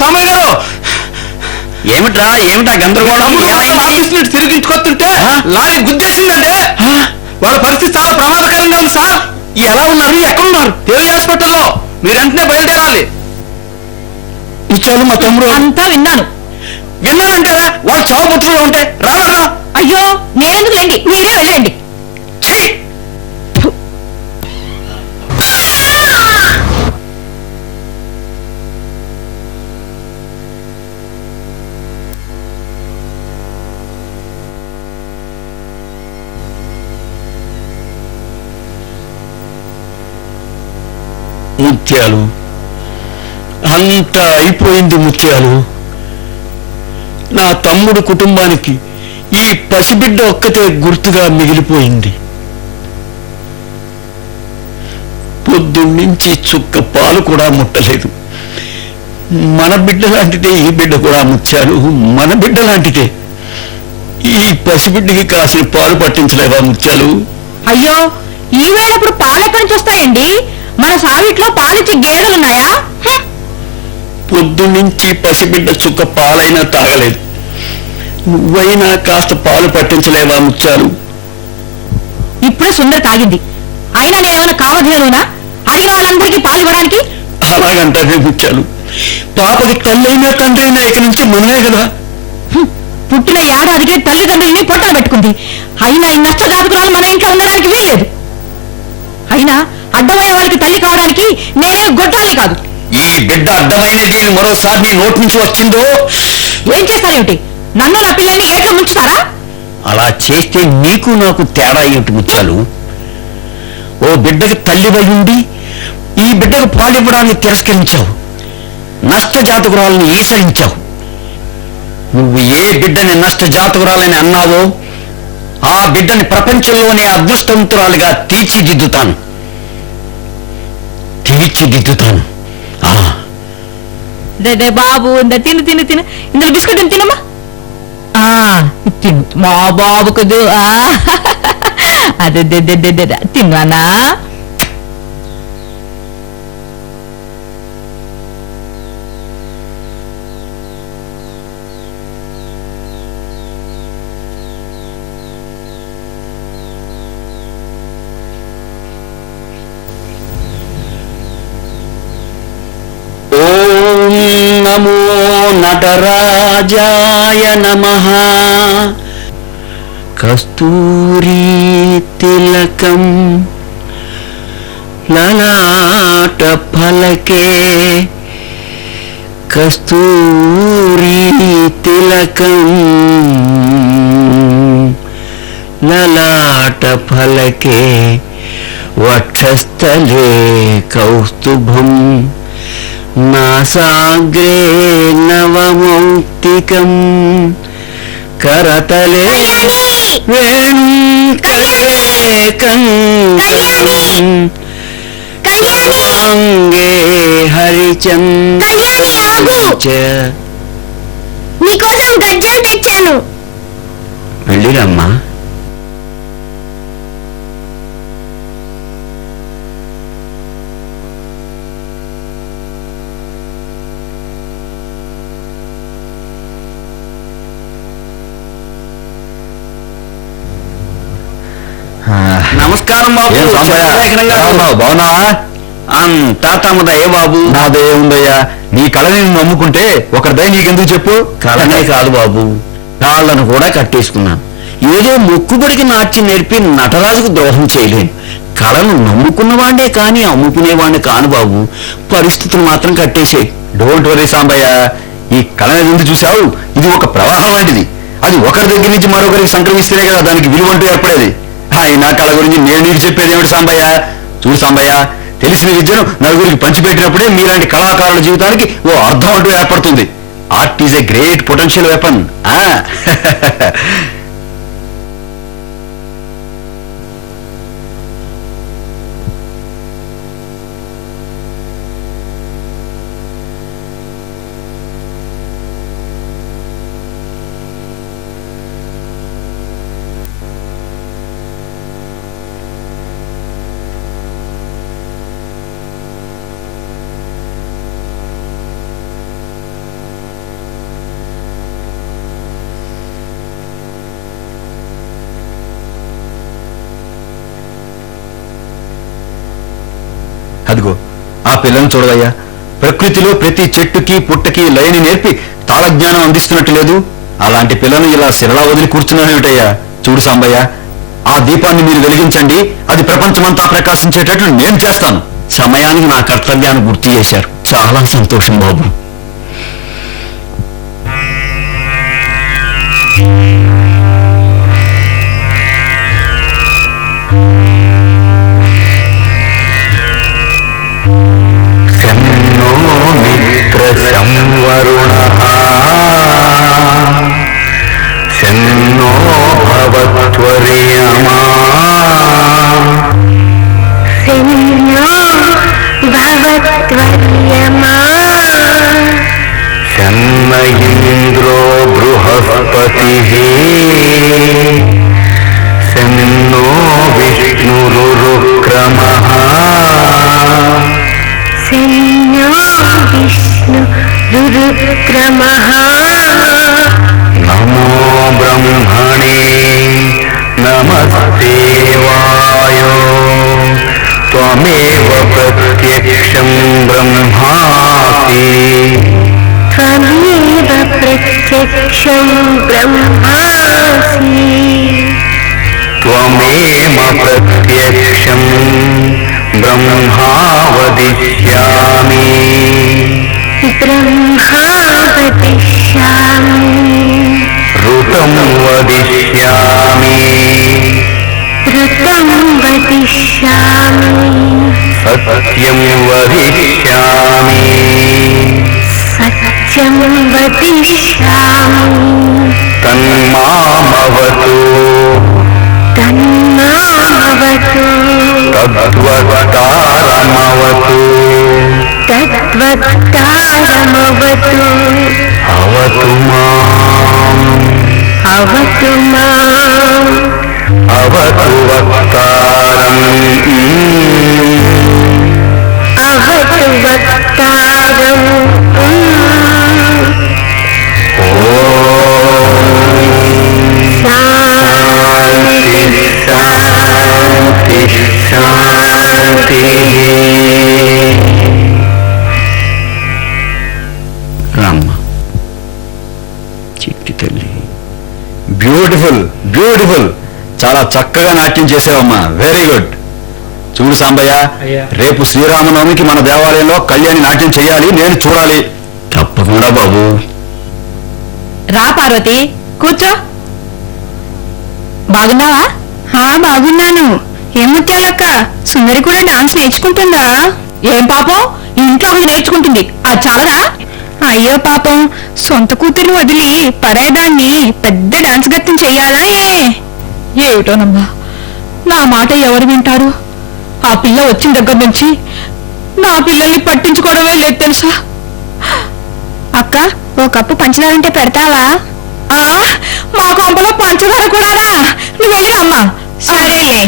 సామయ్య గారు ఏమిటా గందరగోళం? ఆఫీస్ నుండి తిరిగించుకొస్తుంటే లారీ గుద్దేసిందండి. వాళ్ళ పరిస్థితి చాలా ప్రమాదకరంగా ఉంది సార్. ఎలా ఉన్నారు, ఎక్కడున్నారు? దేవి హాస్పిటల్లో. మీరు వెంటనే బయలుదేరాలి. ఇచ్చాను మా తమ్ముడు. అంతా విన్నానంటే వాళ్ళు చావు బతుకులో ఉంటే రావడం. అయ్యో నేనెందుకు లేండి, మీరే వెళ్ళండి. ముత్యాలు అంతా అయిపోయింది. ముత్యాలు, నా తమ్ముడు కుటుంబానికి ఈ పసిబిడ్డ ఒక్కతే గుర్తుగా మిగిలిపోయింది. పొద్దున్నుంచి చుక్క పాలు కూడా ముట్టలేదు. మన బిడ్డ లాంటిదే ఈ బిడ్డ కూడా. ముత్యాలు, మన బిడ్డ లాంటిదే. ఈ పసిబిడ్డకి కాసిన పాలు పట్టించలేవా ముత్యాలు? అయ్యో ఈ వేళప్పుడు పాలు ఎక్కడి నుంచి వస్తాయండి? మన సావిట్లో పాలిచ్చే గేదెలున్నాయా? పొద్దున్నుంచి పసిబిడ్డ చుక్క పాలైనా తాగలేదు. నువ్వైనా కాస్త పాలు పట్టించలేవా ముత్యాలు? ఇప్పుడే సుందర తాగింది. అయినా నేనేమైనా కావధేనునా అడిగిన వాళ్ళందరికీ పాలు ఇవ్వడానికి? అలాగంటే ముత్యాలు, పాపకి తల్లైనా తండ్రి అయినా ఇక నుంచి మనమే కదా. పుట్టిన ఏడాదికే తల్లిదండ్రుల్ని పొట్టలు పెట్టుకుంది. అయినా ఈ నష్టజాతకురాలు మన ఇంట్లో ఉండడానికి వీల్లేదు. అయినా అడ్డమైన వాళ్ళకి తల్లి కావడానికి నేనే గొడ్రాలి కాదు. ఈ బిడ్డ అడ్డమైనది మరోసారి నీ నోటి నుంచి వచ్చిందో ఏం చేస్తారేమిటి? నన్ను నా పిల్లల్ని ఏట్లో ముంచుతారా? అలా చేస్తే నీకు నాకు తేడా ఏమిటి ముత్యాలు? ఓ బిడ్డకి తల్లివై ఉండి ఈ బిడ్డకు పాలివ్వడాన్ని తిరస్కరించావు. నష్టజాతకురాలని ఈసరించావు. నువ్వు ఏ బిడ్డని నష్టజాతకురాలని అన్నావో ఆ బిడ్డని ప్రపంచంలోనే అదృష్టవంతురాలుగా తీర్చిదిద్దుతాను. బాబు తిను తిను తిను, ఇందులో బిస్కెట్ తినమ్మా. తిను మా బాబు కదూ. అదే తిన్నానా? నమో నటరాజాయ నమః. కస్తూరీ తిలకం లలాట ఫలకే. కస్తూరీ తిలకం లలాట ఫలకే. వక్షస్థలే కౌస్తుభం నాసాగ్రే నవమౌక్తికం. కరతలే వేణుకలేకం. అంగే హరిచంద్ర. నీకోసం గజ్జలు తెచ్చాను. వెళ్ళిరమ్మా. నమస్కారం బాబు. బాగున్నావా? అంతా తమదయ్య బాబు. నాదే ఉందయ్యా. నీ కళని నేను నమ్ముకుంటే ఒకరిదయ నీకెందుకు చెప్పు. కళనే కాదు బాబు, కాళ్ళను కూడా కట్టేసుకున్నాను. ఏదో మొక్కుబడికి నాట్యం నేర్పి నటరాజుకు ద్రోహం చేయలేను. కళను నమ్ముకున్నవాడే కానీ అమ్ముకునేవాడిని కాను బాబు. పరిస్థితులు మాత్రం కట్టేసే. Don't worry Sambaiah. ఈ కళని ఎందుకు చూసావు? ఇది ఒక ప్రవాహం లాంటిది. అది ఒకరి దగ్గర నుంచి మరొకరికి సంక్రమిస్తేనే కదా దానికి విలువంటూ ఏర్పడేది. నా కళ గురించి నేను నీకు చెప్పేది ఏమిటి సాంబయ్య? చూడు సాంబయ్య, తెలిసిన విద్యను నలుగురికి పంచిపెట్టినప్పుడే మీలాంటి కళాకారుల జీవితానికి ఓ అర్థం అంటూ ఏర్పడుతుంది. Art is a great potential weapon. అదిగో ఆ పిల్లని చూడవయ్యా, ప్రకృతిలో ప్రతి చెట్టుకి పుట్టకి లయని నేర్పి తాళజ్ఞానం అందిస్తున్నట్టు లేదు. అలాంటి పిల్లను ఇలా శిరలా వదిలి కూర్చున్నానేమిటయ్యా? చూడు సాంబయ్య, ఆ దీపాన్ని మీరు వెలిగించండి, అది ప్రపంచమంతా ప్రకాశించేటట్లు నేను చేస్తాను. సమయానికి నా కర్తవ్యాన్ని గుర్తు చేశారు, చాలా సంతోషం బాబు. సంవరుణః శన్నో భవత్వర్యమా శన్నో భవత్వర్యమా శన్న ఇంద్రో బృహస్పతిః శన్నో విష్ణురురుక్రమః శన్నో విష్ణురురుక్రమః నమో బ్రహ్మణే నమస్తే వాయో త్వమేవ ప్రత్యక్షం బ్రహ్మాసి త్వమేవ ప్రత్యక్షం బ్రహ్మాసి త్వమేవ ప్రత్యక్షం బ్రహ్మా వదిష్యామి బ్రహ్మా వదిష్యామి ఋతం వదిష్యామి ఋతం వదిష్యామి సత్యం వదిష్యామి సత్యం వదిష్యామి తన్మామవతు తన్మామవతు తద్వత్తారమవతు తద్వత్తారమవతు అవతు మాం అవతు మాం అవతు వక్తారం అవతు వక్తారం శాంతి శాంతి శాంతి. రామ్మ చిట్టి తల్లి, బ్యూటిఫుల్ బ్యూటిఫుల్, చాలా చక్కగా నాట్యం చేసావమ్మా, వెరీ గుడ్. చూడు సాంబయ్య, అయ్యా. రేపు శ్రీరామనవమికి మన దేవాలయంలో కళ్యాణి నాట్యం చేయాలి, నేను చూడాలి. తప్పకుండా బాబు. రా పార్వతి, కూర్చో. బాగున్నావా? బాగున్నాను. ఏం ముత్యాలక్క, సుందరి కూడా డాన్స్ నేర్చుకుంటుందా? ఏం పాపం, ఇంట్లో ఒకటి నేర్చుకుంటుంది, అది చాలదా? అయ్యో పాపం, సొంత కూతురు వదిలి పరాయదాన్ని పెద్ద డాన్స్ గత్యం చెయ్యాలా? ఏమిటోనమ్మా, నా మాట ఎవరు వింటారు? ఆ పిల్ల వచ్చిన దగ్గర నుంచి నా పిల్లల్ని పట్టించుకోవడమే లేదు తెలుసా. అక్క, ఓ కప్పు పంచదార ఉంటే పెడతావా? మా కొంపలో పంచదార కూడానా? నువ్వు వెళ్ళిరా అమ్మా. సరేలే.